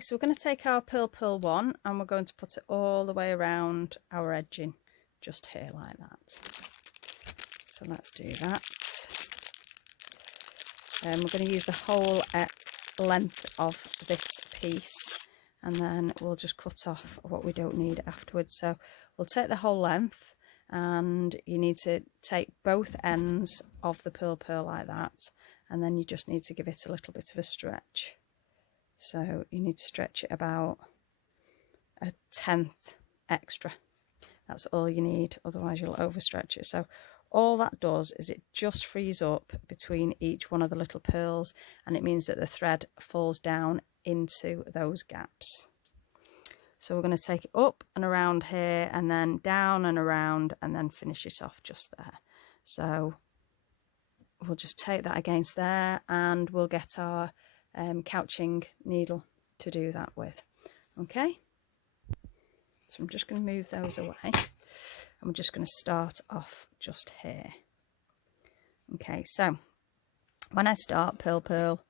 So we're going to take our purl one and we're going to put it all the way around our edging, just here like that. So let's do that. And we're going to use the whole length of this piece, and then we'll just cut off what we don't need afterwards. So we'll take the whole length, and you need to take both ends of the purl like that, and then you just need to give it a little bit of a stretch. So you need to stretch it about 1/10 extra. That's all you need, otherwise you'll overstretch it. So all that does is it just frees up between each one of the little purls, and it means that the thread falls down into those gaps. So we're going to take it up and around here, and then down and around, and then finish it off just there. So we'll just take that against there, and we'll get our couching needle to do that with. Okay, so I'm just going to move those away, and we're just going to start off just here. Okay, so when I start purl,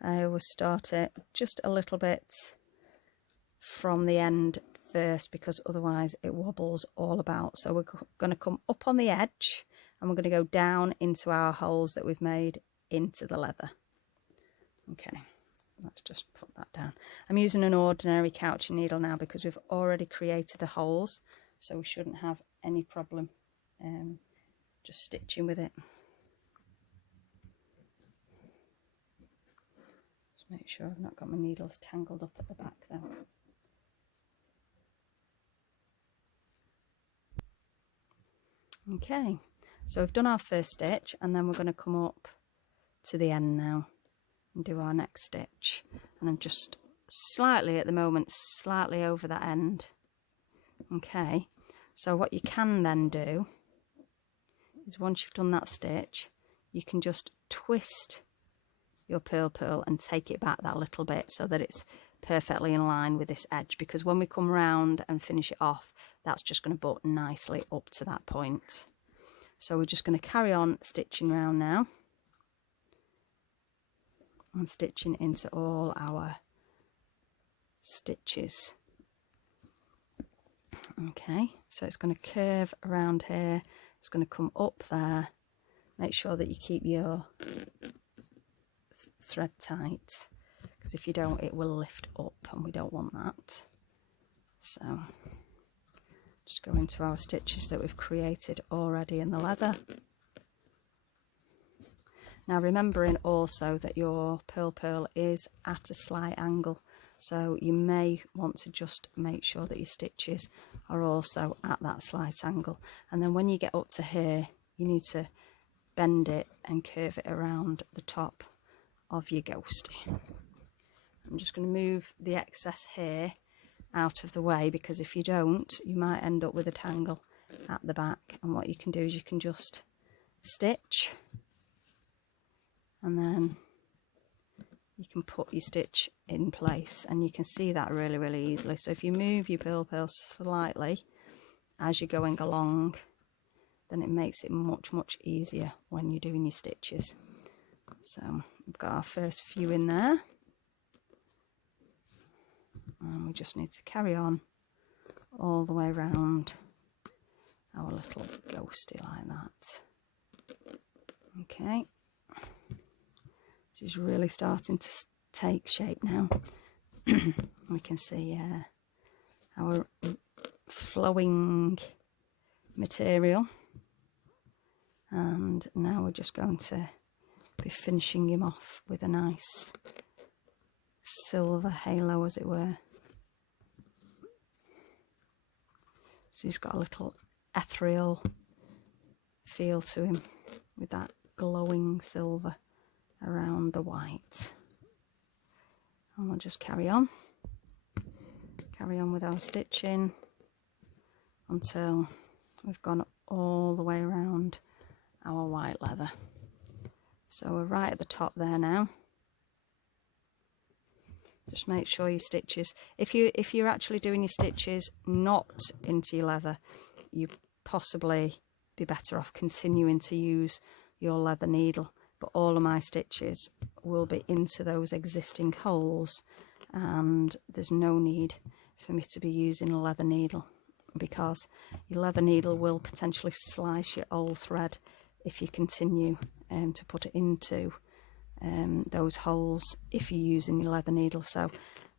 I always start it just a little bit from the end first, because otherwise it wobbles all about. So we're going to come up on the edge, and we're going to go down into our holes that we've made into the leather. Okay, let's just put that down. I'm using an ordinary couching needle now because we've already created the holes, so we shouldn't have any problem just stitching with it. Just make sure I've not got my needles tangled up at the back though. Okay, so we've done our first stitch, and then we're going to come up to the end now and do our next stitch. And I'm just slightly, at the moment, slightly over that end. Okay, so what you can then do is, once you've done that stitch, you can just twist your purl and take it back that little bit so that it's perfectly in line with this edge, because when we come round and finish it off, that's just going to butt nicely up to that point. So we're just going to carry on stitching round now, and stitching into all our stitches. Okay, so it's going to curve around here, it's going to come up there. Make sure that you keep your thread tight, because if you don't, it will lift up, and we don't want that. So just go into our stitches that we've created already in the leather. Now, remembering also that your purl is at a slight angle, so you may want to just make sure that your stitches are also at that slight angle. And then when you get up to here, you need to bend it and curve it around the top of your ghostie. I'm just going to move the excess here out of the way, because if you don't, you might end up with a tangle at the back. And what you can do is you can just stitch, and then you can put your stitch in place, and you can see that really easily. So if you move your purl slightly as you're going along, then it makes it much easier when you're doing your stitches. So we've got our first few in there, and we just need to carry on all the way around our little ghostie like that. Okay, this is really starting to take shape now. We can see our flowing material, and now we're just going to be finishing him off with a nice silver halo, as it were. So he's got a little ethereal feel to him with that glowing silver around the white. And we'll just carry on with our stitching until we've gone all the way around our white leather. So we're right at the top there now. Just make sure your stitches, if you're actually doing your stitches not into your leather, you possibly be better off continuing to use your leather needle. But all of my stitches will be into those existing holes, and there's no need for me to be using a leather needle, because your leather needle will potentially slice your old thread if you continue to put it into those holes if you're using your leather needle. So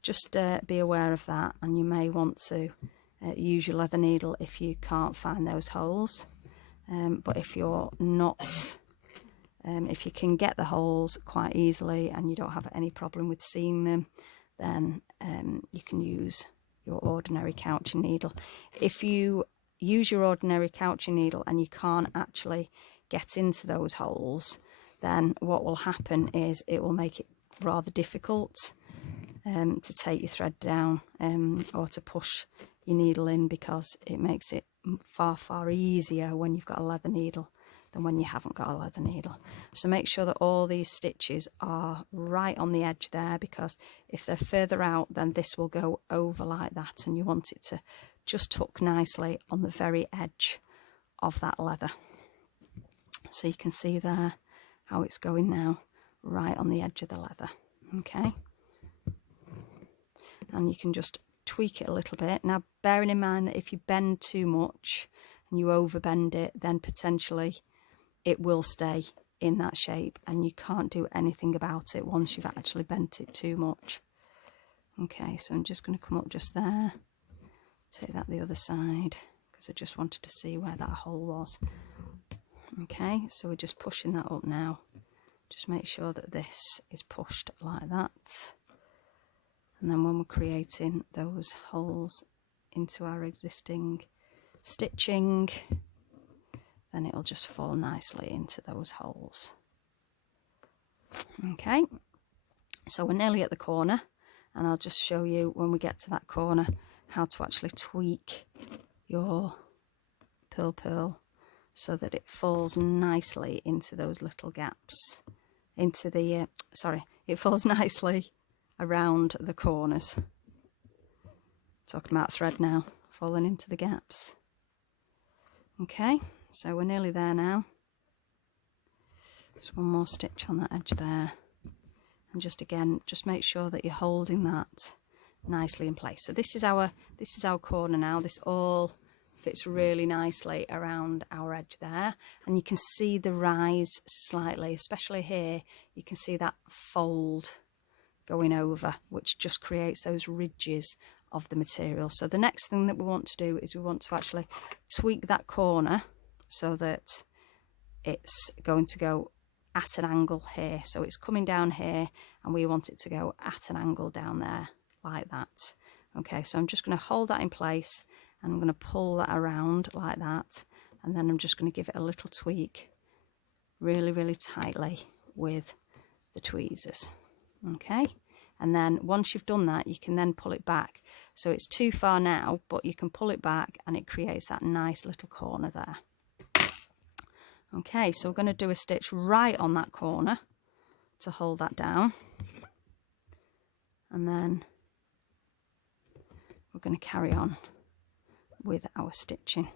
just be aware of that, and you may want to use your leather needle if you can't find those holes, but if you're not, if you can get the holes quite easily and you don't have any problem with seeing them, then you can use your ordinary couching needle. If you use your ordinary couching needle and you can't actually get into those holes, then what will happen is it will make it rather difficult to take your thread down or to push your needle in, because it makes it far easier when you've got a leather needle than when you haven't got a leather needle. So make sure that all these stitches are right on the edge there, because if they're further out, then this will go over like that, and you want it to just tuck nicely on the very edge of that leather. So you can see there how it's going now, right on the edge of the leather. Okay, and you can just tweak it a little bit. Now, bearing in mind that if you bend too much and you overbend it, then potentially it will stay in that shape and you can't do anything about it once you've actually bent it too much. Okay, so I'm just going to come up just there, take that the other side, because I just wanted to see where that hole was. Okay, so we're just pushing that up now. Just make sure that this is pushed like that, and then when we're creating those holes into our existing stitching, then it'll just fall nicely into those holes. Okay, so we're nearly at the corner, and I'll just show you when we get to that corner how to actually tweak your purl so that it falls nicely into those little gaps, into the it falls nicely around the corners. Talking about thread now, falling into the gaps. Okay, so we're nearly there now. Just one more stitch on that edge there, and just again, just make sure that you're holding that nicely in place. So this is our corner now. This all fits really nicely around our edge there, and you can see the rise slightly, especially here. You can see that fold going over, which just creates those ridges of the material. So the next thing that we want to do is we want to actually tweak that corner so that it's going to go at an angle here. So it's coming down here and we want it to go at an angle down there like that. Okay, so I'm just going to hold that in place and I'm going to pull that around like that, and then I'm just going to give it a little tweak really tightly with the tweezers. Okay, and then once you've done that, you can then pull it back. So it's too far now, but you can pull it back and it creates that nice little corner there. Okay, so we're going to do a stitch right on that corner to hold that down, and then we're going to carry on with our stitching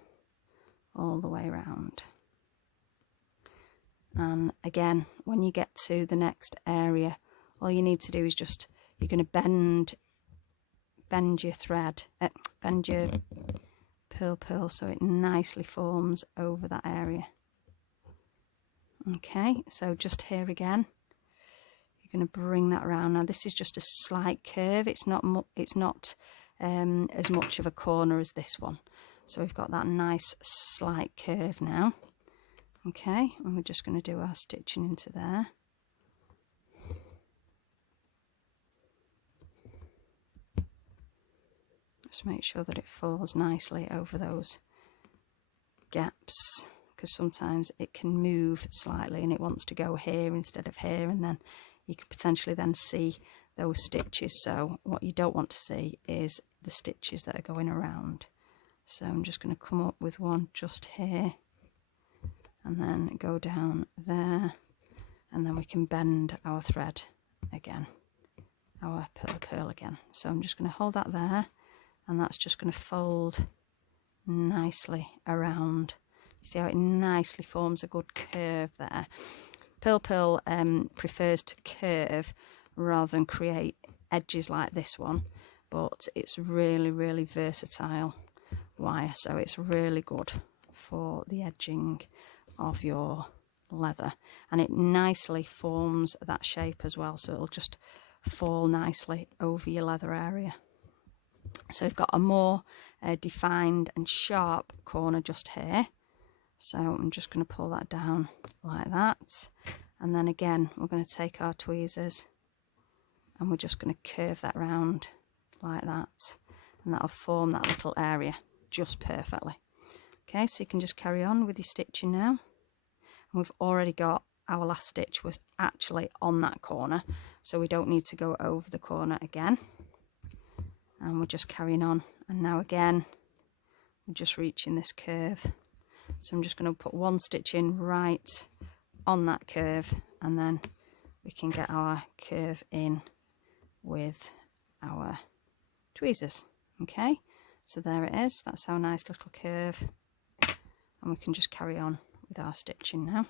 all the way around. And again, when you get to the next area, all you need to do is just, you're going to bend your thread, bend your purl so it nicely forms over that area. Okay, so just here again, you're going to bring that around. Now this is just a slight curve. It's not as much of a corner as this one. So we've got that nice slight curve now. Okay, and we're just going to do our stitching into there. Just make sure that it falls nicely over those gaps, because sometimes it can move slightly and it wants to go here instead of here, and then you can potentially then see those stitches. So what you don't want to see is the stitches that are going around. So I'm just going to come up with one just here and then go down there, and then we can bend our thread again, our purl again. So I'm just going to hold that there, and that's just going to fold nicely around. You see how it nicely forms a good curve there. Purl prefers to curve rather than create edges like this one, but it's really, really versatile wire, so it's really good for the edging of your leather, and it nicely forms that shape as well, so it'll just fall nicely over your leather area. So we've got a more defined and sharp corner just here, so I'm just going to pull that down like that, and then again we're going to take our tweezers and we're just going to curve that round like that, and that'll form that little area just perfectly. Okay, so you can just carry on with your stitching now. And we've already got our last stitch was actually on that corner, so we don't need to go over the corner again. And we're just carrying on, and now again we're just reaching this curve. So I'm just going to put one stitch in right on that curve, and then we can get our curve in with our tweezers. Okay, so there it is, that's our nice little curve, and we can just carry on with our stitching now.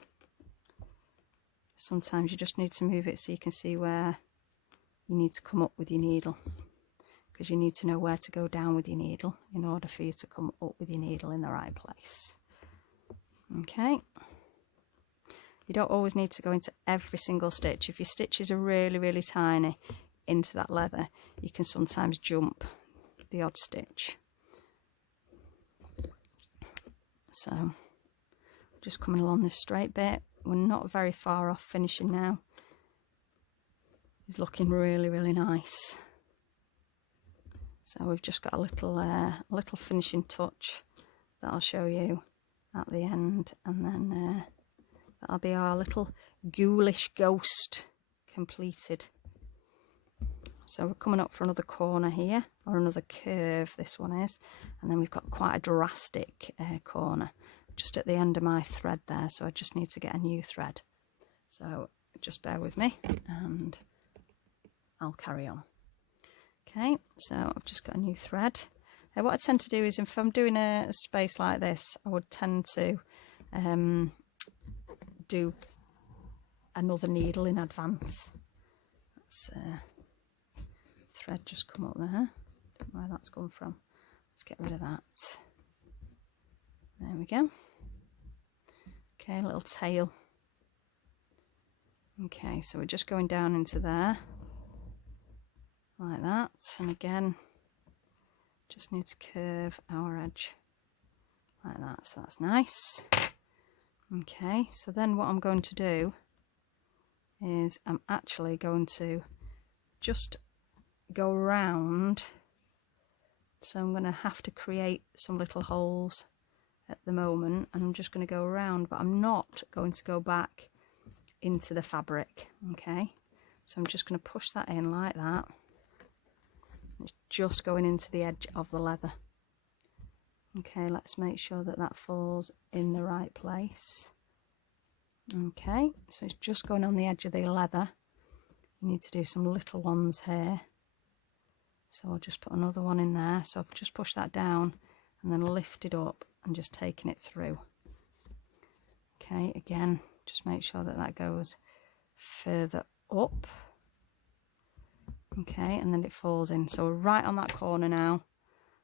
Sometimes you just need to move it so you can see where you need to come up with your needle, because you need to know where to go down with your needle in order for you to come up with your needle in the right place. Okay, you don't always need to go into every single stitch. If your stitches are really, really tiny into that leather, you can sometimes jump the odd stitch. So just coming along this straight bit, we're not very far off finishing now. It's looking really, really nice. So we've just got a little finishing touch that I'll show you at the end, and then that'll be our little ghoulish ghost completed. So we're coming up for another corner here, or another curve this one is, and then we've got quite a drastic corner just at the end of my thread there, so I just need to get a new thread. So just bear with me and I'll carry on. Okay, so I've just got a new thread. What I tend to do is, if I'm doing a space like this, I would tend to do another needle in advance. That's thread just come up there. Don't know where that's come from. Let's get rid of that. There we go. Okay, a little tail. Okay, so we're just going down into there like that, and again just need to curve our edge like that, so that's nice. Okay, so then what I'm going to do is I'm actually going to just go around, so I'm going to have to create some little holes at the moment, and I'm just going to go around, but I'm not going to go back into the fabric. Okay, so I'm just going to push that in like that. It's just going into the edge of the leather. Okay, let's make sure that that falls in the right place. Okay, so it's just going on the edge of the leather. You need to do some little ones here, so I'll just put another one in there. So I've just pushed that down and then lifted up and just taken it through. Okay, again, just make sure that that goes further up. Okay, and then it falls in, so we're right on that corner now,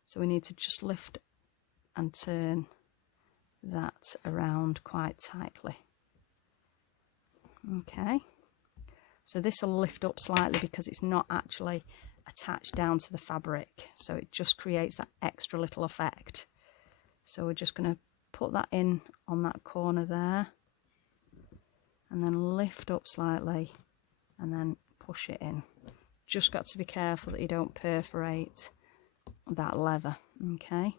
so we need to just lift and turn that around quite tightly. Okay, so this will lift up slightly because it's not actually attached down to the fabric, so it just creates that extra little effect. So we're just going to put that in on that corner there, and then lift up slightly and then push it in. Just got to be careful that you don't perforate that leather. Okay,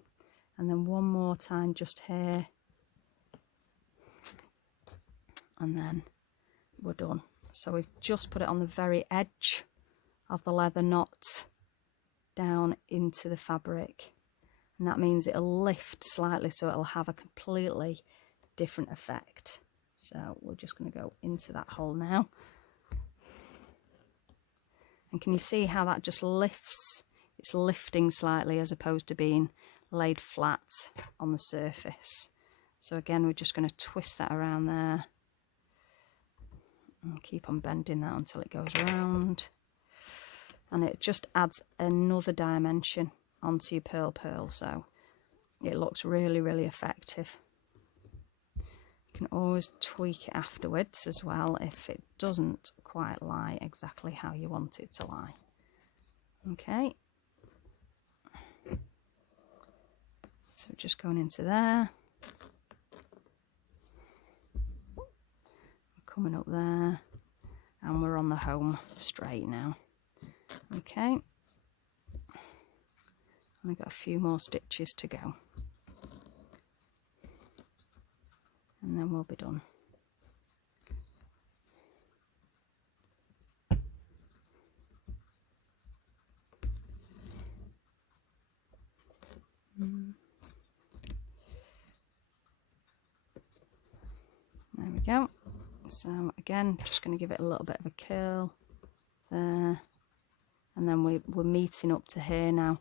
and then one more time just here, and then we're done. So we've just put it on the very edge of the leather, not down into the fabric, and that means it'll lift slightly, so it'll have a completely different effect. So we're just going to go into that hole now. And can you see how that just lifts? It's lifting slightly as opposed to being laid flat on the surface. So again, we're just going to twist that around there and keep on bending that until it goes around. and it just adds another dimension onto your purl, so it looks really, really effective. You can always tweak it afterwards as well if it doesn't quite lie exactly how you want it to lie. Okay, so just going into there, we're coming up there, and we're on the home straight now. Okay, we've got a few more stitches to go, and then we'll be done. There we go. So again, just going to give it a little bit of a curl there, and then we're meeting up to here now.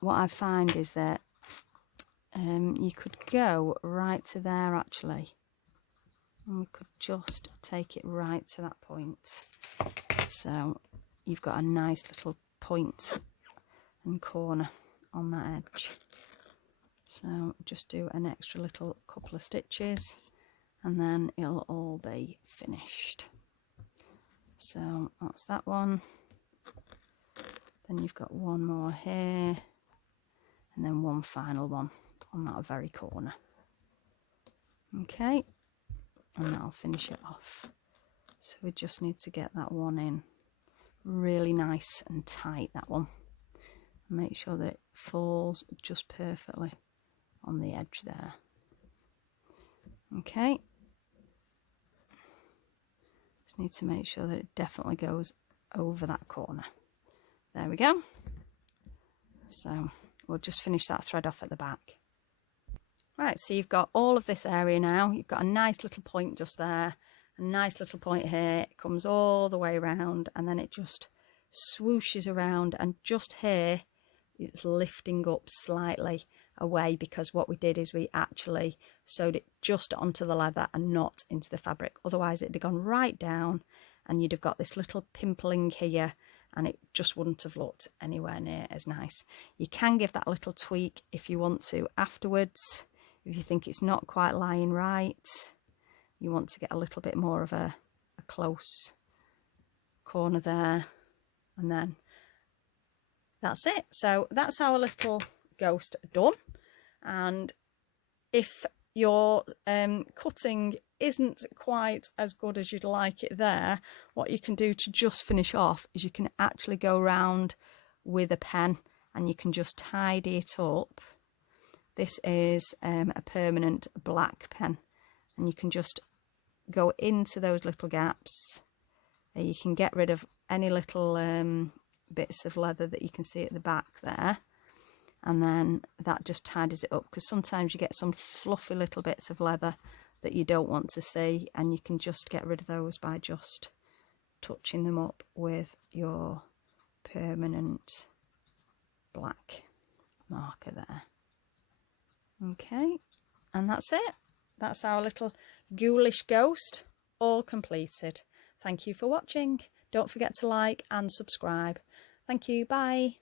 What I find is that you could go right to there actually, and we could just take it right to that point, so you've got a nice little point and corner on that edge. So just do an extra little couple of stitches, and then it'll all be finished. So that's that one. Then you've got one more here, and then one final one on that very corner. Okay, and that'll finish it off. So we just need to get that one in really nice and tight, that one. Make sure that it falls just perfectly on the edge there. Okay, just need to make sure that it definitely goes over that corner. There we go. So we'll just finish that thread off at the back. Right, so you've got all of this area now. You've got a nice little point just there, a nice little point here. It comes all the way around, and then it just swooshes around, and just here it's lifting up slightly away, because what we did is we actually sewed it just onto the leather and not into the fabric. Otherwise it'd have gone right down, and you'd have got this little pimpling here, and it just wouldn't have looked anywhere near as nice. You can give that a little tweak if you want to afterwards. If you think it's not quite lying right, you want to get a little bit more of a close corner there, and then that's it. So that's our little ghost done. And if your cutting isn't quite as good as you'd like it there, what you can do to just finish off is you can actually go around with a pen, and you can just tidy it up. This is a permanent black pen, and you can just go into those little gaps. You can get rid of any little bits of leather that you can see at the back there, and then that just tidies it up, because sometimes you get some fluffy little bits of leather that you don't want to see, and you can just get rid of those by just touching them up with your permanent black marker there. Okay, and that's it. That's our little ghoulish ghost all completed. Thank you for watching. Don't forget to like and subscribe. Thank you. Bye.